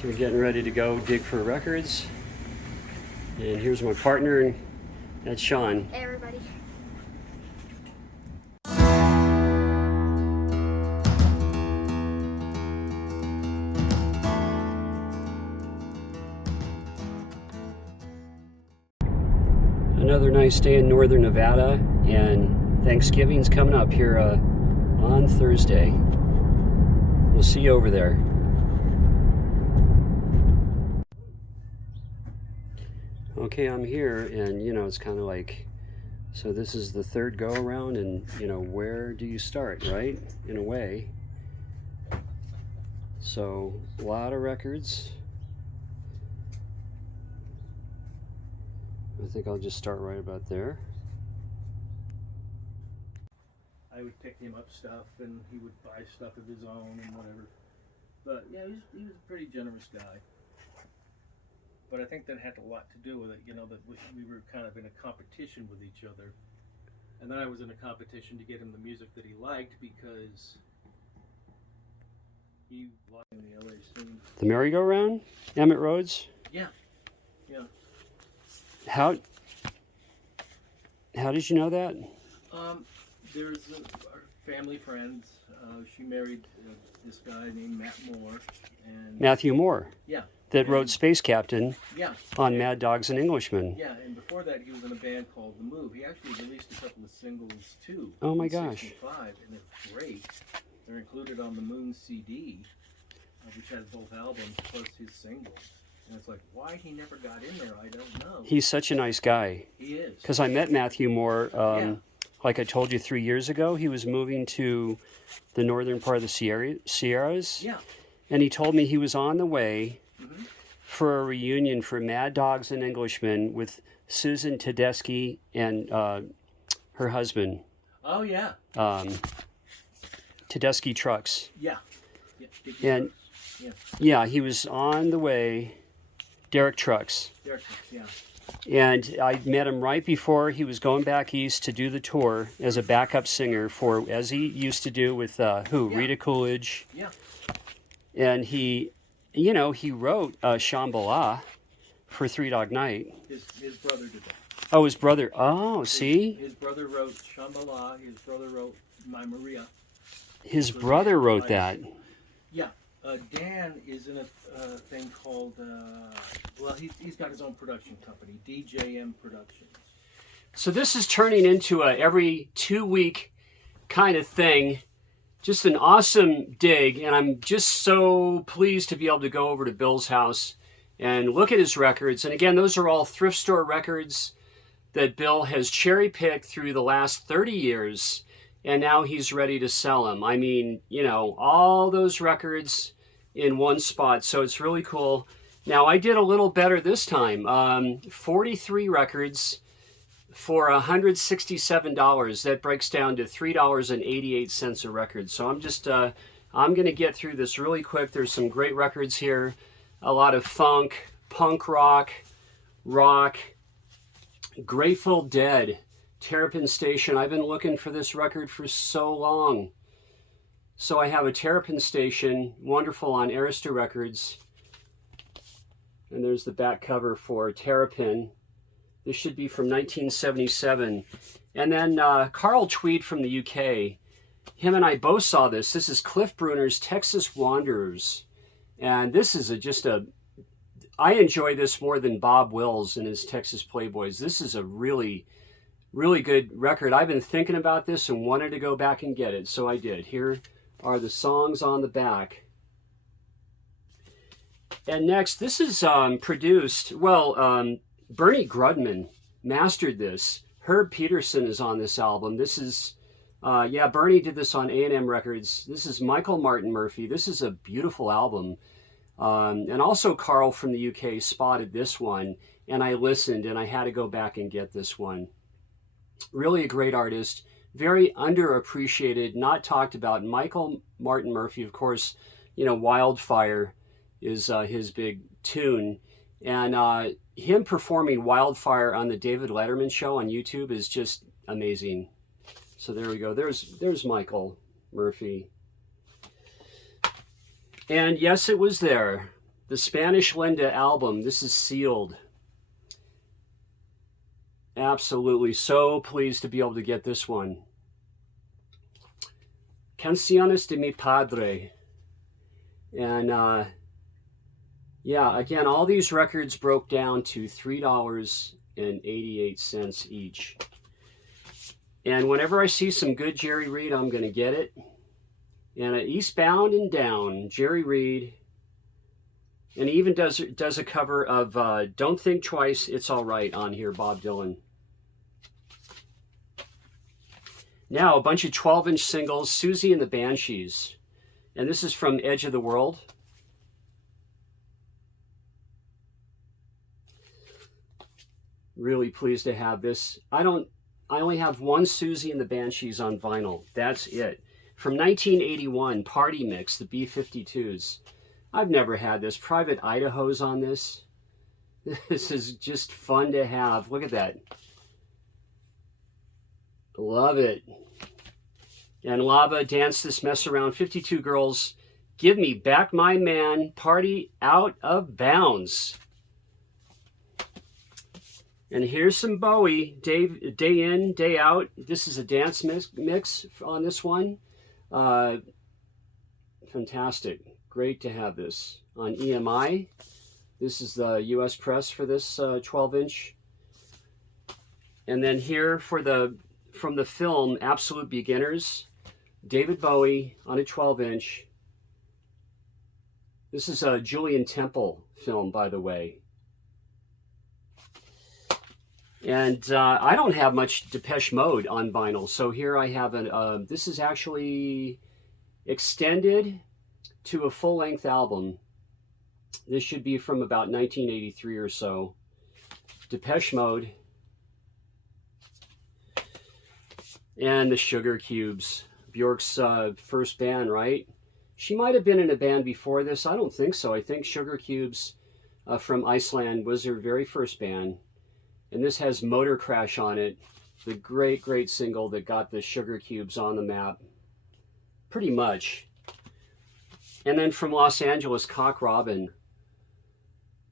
So we're getting ready to go dig for records. And here's my partner, and that's Sean. Hey everybody. Another nice day in northern Nevada, and Thanksgiving's coming up here on Thursday. We'll see you over there. Okay, I'm here, and it's kind of like, so this is the third go around, and where do you start, right? In a way. So a lot of records. I think I'll just start right about there. I would pick him up stuff, and he would buy stuff of his own and whatever. But yeah, he was a pretty generous guy. But I think that had a lot to do with it, that we were kind of in a competition with each other. And then I was in a competition to get him the music that he liked, because he liked in the LA scene. The merry-go-round? Emmett Rhodes? Yeah, yeah. How did you know that? There's our family friends. She married this guy named Matt Moore. And Matthew Moore. Yeah. That wrote Space Captain. Yeah. On Mad Dogs and Englishmen. Yeah, and before that he was in a band called The Move. He actually released a couple of singles too. Oh my in gosh. 65, and it's great. They're included on the Moon CD, which has both albums plus his singles. And it's like, why he never got in there, I don't know. He's such a nice guy. He is. Because I met Matthew Moore, Yeah. like I told you 3 years ago. He was moving to the northern part of the Sierras. Yeah. And he told me he was on the way Mm-hmm. for a reunion for Mad Dogs and Englishmen with Susan Tedeschi and her husband. Oh, yeah. Tedeschi Trucks. Yeah. And yeah, he was on the way. Derek Trucks. Yeah. And I met him right before he was going back east to do the tour as a backup singer for, as he used to do with Rita Coolidge. Yeah. And he wrote Shambhala for Three Dog Night. His brother did that. Oh, his brother. Oh, see? His brother wrote Shambhala. His brother wrote My Maria. His brother wrote that. Yeah. Dan is in a thing called, he's got his own production company, DJM Productions. So this is turning into a every 2-week kind of thing. Just an awesome dig, and I'm just so pleased to be able to go over to Bill's house and look at his records. And again, those are all thrift store records that Bill has cherry-picked through the last 30 years, and now he's ready to sell them. I mean, all those records in one spot, so it's really cool. Now, I did a little better this time. 43 records for $167. That breaks down to $3.88 a record. So I'm going to get through this really quick. There's some great records here. A lot of funk, punk rock, Grateful Dead, Terrapin Station. I've been looking for this record for so long. So I have a Terrapin Station, wonderful, on Arista Records. And there's the back cover for Terrapin. This should be from 1977. And then Carl Tweed from the UK. Him and I both saw this. This is Cliff Bruner's Texas Wanderers. And this is I enjoy this more than Bob Wills and his Texas Playboys. This is a really, really good record. I've been thinking about this and wanted to go back and get it, so I did. Here are the songs on the back. And next, this is produced, Bernie Grudman mastered this. Herb Peterson is on this album. This is, Bernie did this on A&M Records. This is Michael Martin Murphey. This is a beautiful album. And also Carl from the UK spotted this one, and I listened, and I had to go back and get this one. Really a great artist. Very underappreciated, not talked about. Michael Martin Murphey, of course, Wildfire is his big tune. And him performing Wildfire on the David Letterman show on YouTube is just amazing. So there we go. There's Michael Murphey. And yes, it was there. The Spanish Linda album. This is sealed. Absolutely so pleased to be able to get this one. Canciones de mi Padre. And yeah, again, all these records broke down to $3.88 each. And whenever I see some good Jerry Reed, I'm going to get it. And Eastbound and Down, Jerry Reed. And he even does a cover of Don't Think Twice, It's All Right on here, Bob Dylan. Now, a bunch of 12-inch singles, Susie and the Banshees. And this is from Edge of the World. Really pleased to have this. I only have one Susie and the Banshees on vinyl. That's it. From 1981, Party Mix, the B-52s. I've never had this. Private Idaho's on this. This is just fun to have. Look at that. Love it. And Lava, Dance This Mess Around, 52 Girls, Give Me Back My Man, Party Out of Bounds. And here's some Bowie, Day In, Day Out. This is a dance mix on this one. Fantastic. Great to have this on EMI. This is the US press for this 12-inch. And then here from the film Absolute Beginners, David Bowie on a 12-inch. This is a Julian Temple film, by the way. And I don't have much Depeche Mode on vinyl, so here I have this is actually extended to a full-length album. This should be from about 1983 or so. Depeche Mode. And the Sugar Cubes, Bjork's first band, right? She might have been in a band before this. I don't think so. I think Sugar Cubes from Iceland was her very first band. And this has Motor Crash on it. The great, great single that got the Sugar Cubes on the map. Pretty much. And then from Los Angeles, Cock Robin.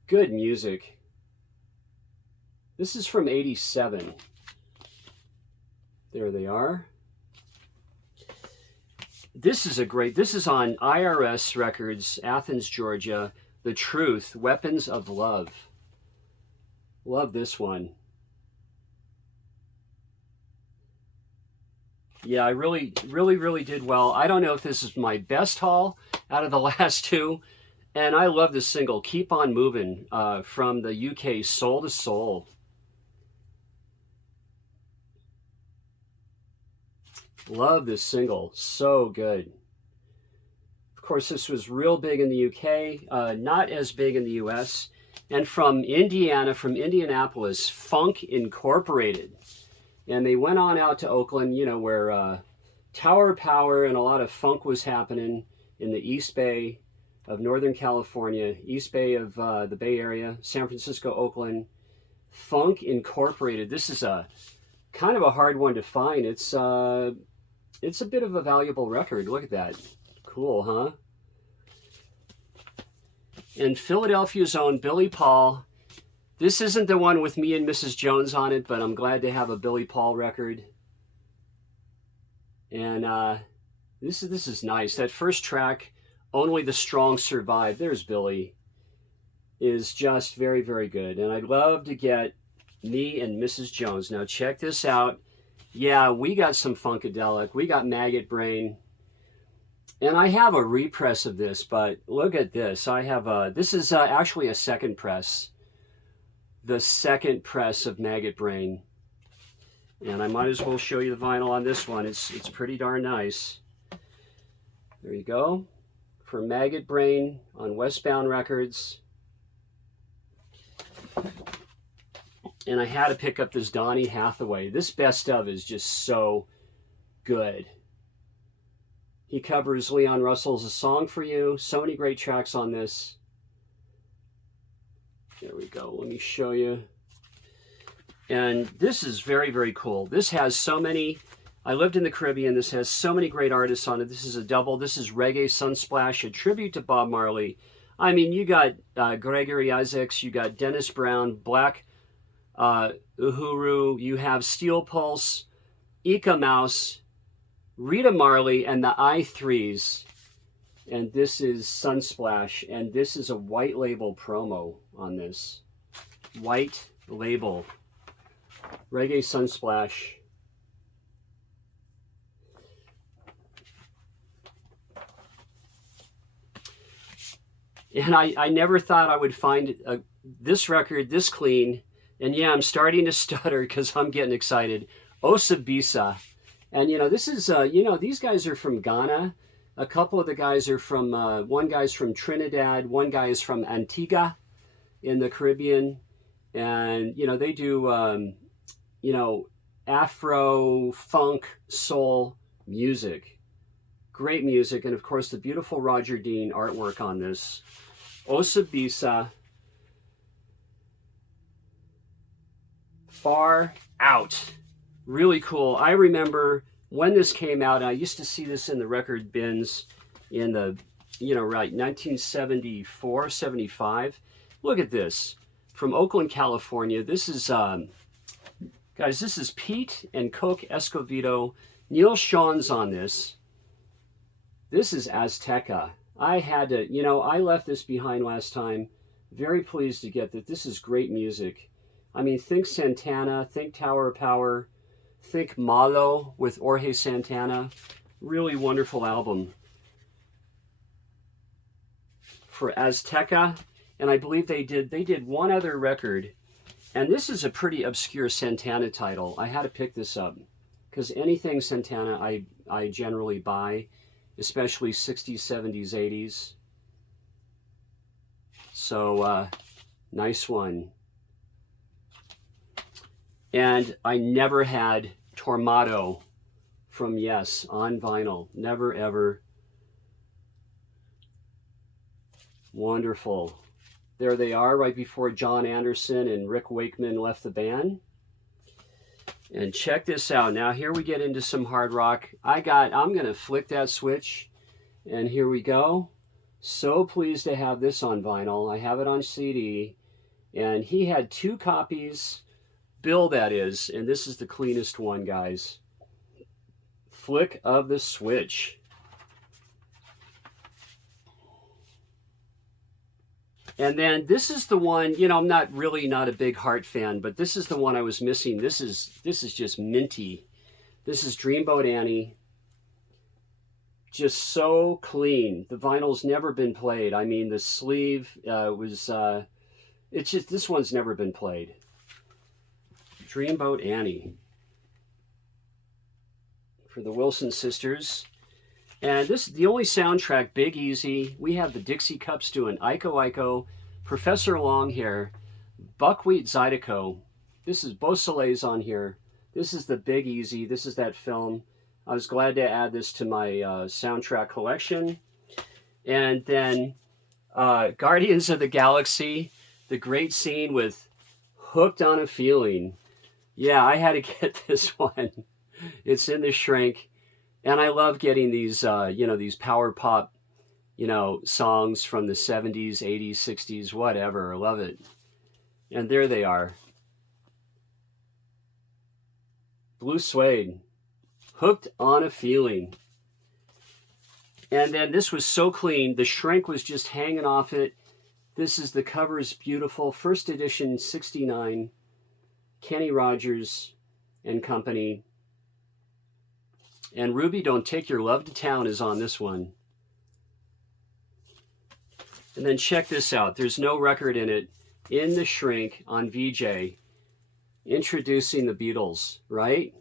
Good music. This is from '87. There they are. This is on IRS Records, Athens, Georgia. The Truth, Weapons of Love. Love this one. Yeah, I really did well. I don't know if this is my best haul out of the last two. And I love this single, Keep On Moving, from the UK, Soul to Soul. Love this single. So good. Of course, this was real big in the UK, not as big in the US. And from Indiana, from Indianapolis, Funk Incorporated. And they went on out to Oakland, you know, where Tower Power and a lot of funk was happening in the East Bay of Northern California, East Bay of the Bay Area, San Francisco, Oakland. Funk Incorporated. This is a kind of a hard one to find. It's a bit of a valuable record. Look at that. Cool, huh? And Philadelphia's own Billy Paul. This isn't the one with me and Mrs. Jones on it, but I'm glad to have a Billy Paul record. And this is nice. That first track, Only the Strong Survive, there's Billy, is just very, very good. And I'd love to get me and Mrs. Jones. Now check this out. Yeah, we got some Funkadelic. We got Maggot Brain. And I have a repress of this, but look at this. I have this is actually a second press. The second press of Maggot Brain. And I might as well show you the vinyl on this one. It's pretty darn nice. There you go. For Maggot Brain on Westbound Records. And I had to pick up this Donny Hathaway. This best of is just so good. He covers Leon Russell's A Song for You. So many great tracks on this. There we go. Let me show you. And this is very, very cool. This has so many... I lived in the Caribbean. This has so many great artists on it. This is a double. This is Reggae Sunsplash, a tribute to Bob Marley. I mean, you got Gregory Isaacs, you got Dennis Brown, Black Uhuru, you have Steel Pulse, Ika Mouse, Rita Marley, and the I3s. And this is Sunsplash, and this is a white label promo on this. White label. Reggae Sunsplash. And I never thought I would find this record this clean. And yeah, I'm starting to stutter because I'm getting excited. Osabisa. And, you know, this is, you know, these guys are from Ghana. A couple of the guys are from, one guy's from Trinidad. One guy is from Antigua in the Caribbean. And, you know, they do, you know, Afro, funk, soul music. Great music. And, of course, the beautiful Roger Dean artwork on this. Osabisa. Far Out. Really cool. I remember when this came out, I used to see this in the record bins in the, you know, right, 1974, 75. Look at this. From Oakland, California. This is, guys, this is Pete and Coke Escovedo. Neil Sean's on this. This is Azteca. I had to, you know, I left this behind last time. Very pleased to get that. This is great music. I mean, think Santana, think Tower of Power, think Malo with Jorge Santana. Really wonderful album for Azteca. And I believe they did one other record. And this is a pretty obscure Santana title. I had to pick this up because anything Santana I generally buy, especially 60s, 70s, 80s. So, nice one. And I never had Tormato from Yes on vinyl. Never, ever. Wonderful. There they are right before John Anderson and Rick Wakeman left the band. And check this out. Now here we get into some hard rock. I'm going to flick that switch. And here we go. So pleased to have this on vinyl. I have it on CD. And he had 2 copies. Bill, that is. And this is the cleanest one, guys. Flick of the switch. And then this is the one, you know, I'm not a big Heart fan, but this is the one I was missing. This is just minty. This is Dreamboat Annie. Just so clean. The vinyl's never been played. I mean, the sleeve it's just, this one's never been played. Dreamboat Annie. For the Wilson sisters. And this is the only soundtrack, Big Easy. We have the Dixie Cups doing Iko Iko, Professor Longhair, Buckwheat Zydeco. This is Beausoleil's on here. This is the Big Easy. This is that film. I was glad to add this to my soundtrack collection. And then Guardians of the Galaxy, the great scene with Hooked on a Feeling. Yeah, I had to get this one. It's in the shrink. And I love getting these, you know, these power pop, you know, songs from the 70s, 80s, 60s, whatever. I love it. And there they are. Blue Suede. Hooked on a Feeling. And then this was so clean. The shrink was just hanging off it. This is the cover is beautiful. First edition, 69. Kenny Rogers and Company. And Ruby, Don't Take Your Love to Town is on this one. And then check this out. There's no record in it. In the shrink on VJ. Introducing the Beatles, right?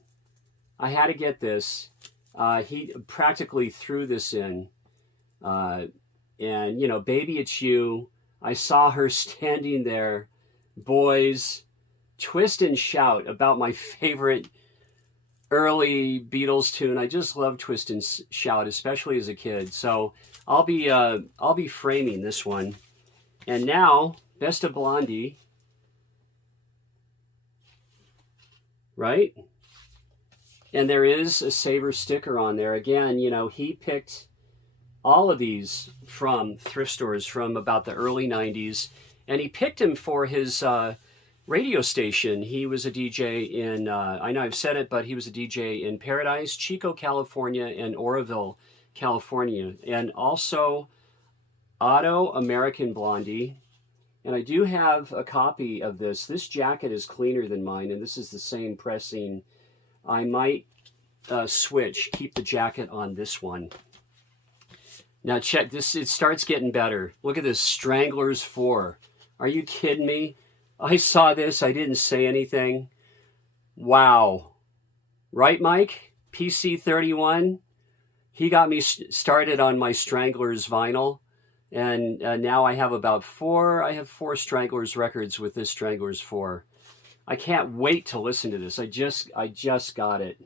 I had to get this. He practically threw this in. And, you know, Baby It's You. I saw her standing there. Boys, Twist and Shout, about my favorite early Beatles tune. I just love Twist and Shout, especially as a kid. So I'll be framing this one. And now, Best of Blondie. Right? And there is a Saver sticker on there. Again, you know, he picked all of these from thrift stores from about the early 90s. And he picked him for his radio station. He was a DJ in, I know I've said it, but he was a DJ in Paradise, Chico, California, and Oroville, California. And also Auto American Blondie. And I do have a copy of this. This jacket is cleaner than mine, and this is the same pressing. I might switch, keep the jacket on this one. Now check this, it starts getting better. Look at this, Stranglers 4. Are you kidding me? I saw this, I didn't say anything. Wow. Right, Mike? PC31? He got me started on my Stranglers vinyl. And now I have about four Stranglers records with this Stranglers 4. I can't wait to listen to this. I just got it.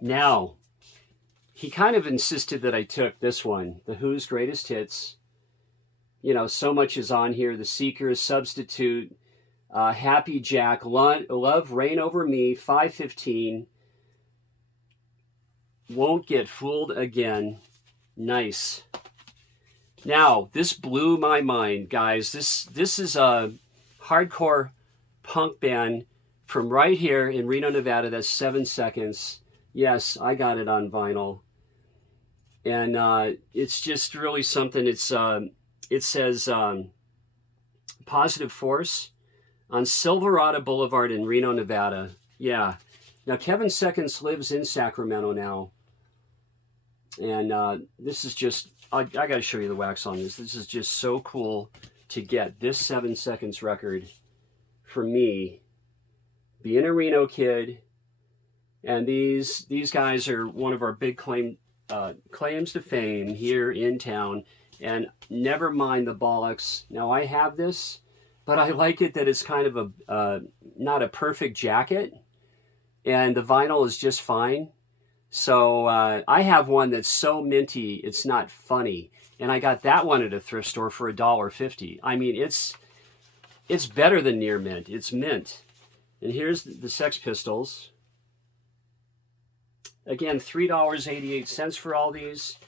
Now, he kind of insisted that I took this one, The Who's Greatest Hits. You know, so much is on here. The Seekers, Substitute, Happy Jack, Love, Reign Over Me, 515. Won't Get Fooled Again. Nice. Now, this blew my mind, guys. This is a hardcore punk band from right here in Reno, Nevada. That's 7 Seconds. Yes, I got it on vinyl. And it's just really something. It says Positive Force on Silverado Boulevard in Reno, Nevada. Yeah. Now, Kevin Seconds lives in Sacramento now. And this is just, I got to show you the wax on this. This is just so cool to get this 7 Seconds record for me, being a Reno kid. And these guys are one of our big claims to fame here in town. And never mind the bollocks. Now, I have this, but I like it that it's kind of a not a perfect jacket. And the vinyl is just fine. So I have one that's so minty, it's not funny. And I got that one at a thrift store for $1.50. I mean, it's better than near mint. It's mint. And here's the Sex Pistols. Again, $3.88 for all these.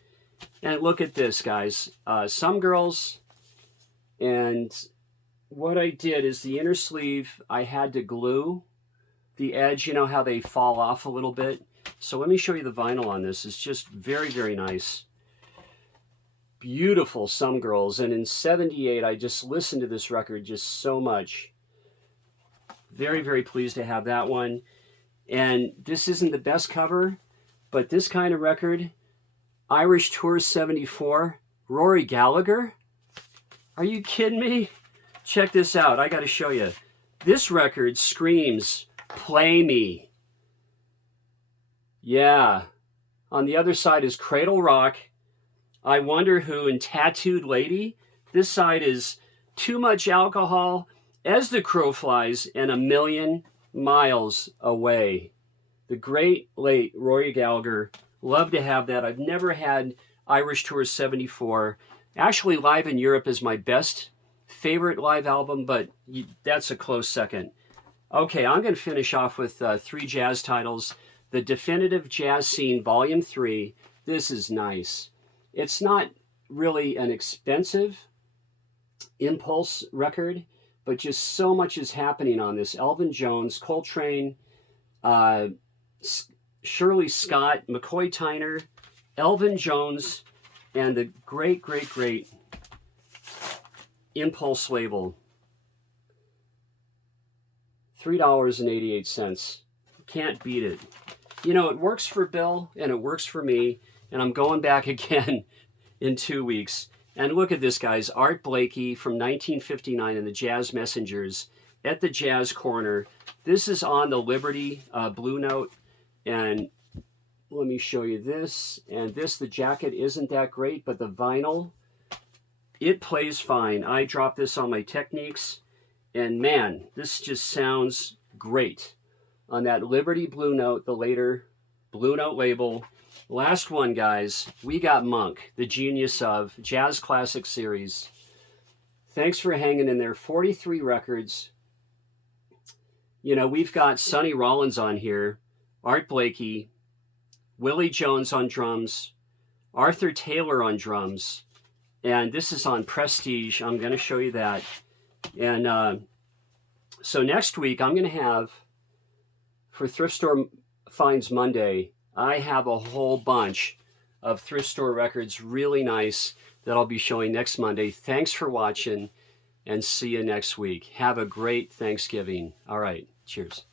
And look at this, guys. Some Girls. And what I did is the inner sleeve, I had to glue the edge. You know how they fall off a little bit? So let me show you the vinyl on this. It's just very, very nice. Beautiful Some Girls. And in 78, I just listened to this record just so much. Very, very pleased to have that one. And this isn't the best cover, but this kind of record, Irish Tour 74, Rory Gallagher. Are you kidding me? Check this out. I got to show you. This record screams, play me. Yeah. On the other side is Cradle Rock, I Wonder Who, and Tattooed Lady. This side is Too Much Alcohol, As the Crow Flies, and A Million Miles Away. The great late Rory Gallagher. Love to have that. I've never had Irish Tour 74. Actually, Live in Europe is my best favorite live album, but that's a close second. Okay, I'm going to finish off with 3 jazz titles. The Definitive Jazz Scene, Volume 3. This is nice. It's not really an expensive impulse record, but just so much is happening on this. Elvin Jones, Coltrane, Shirley Scott, McCoy Tyner, Elvin Jones, and the great, great, great Impulse label. $3.88. Can't beat it. You know, it works for Bill and it works for me, and I'm going back again in 2 weeks. And look at this, guys. Art Blakey from 1959 and the Jazz Messengers at the Jazz Corner. This is on the Liberty Blue Note. And let me show you this. And this, the jacket isn't that great, but the vinyl, it plays fine. I dropped this on my Techniques, and man, this just sounds great. On that Liberty Blue Note, the later Blue Note label. Last one, guys. We got Monk, the genius of Jazz Classic Series. Thanks for hanging in there. 43 records. You know, we've got Sonny Rollins on here, Art Blakey, Willie Jones on drums, Arthur Taylor on drums, and this is on Prestige. I'm going to show you that. And so next week I'm going to have, for Thrift Store Finds Monday, I have a whole bunch of thrift store records, really nice, that I'll be showing next Monday. Thanks for watching, and see you next week. Have a great Thanksgiving. All right, cheers.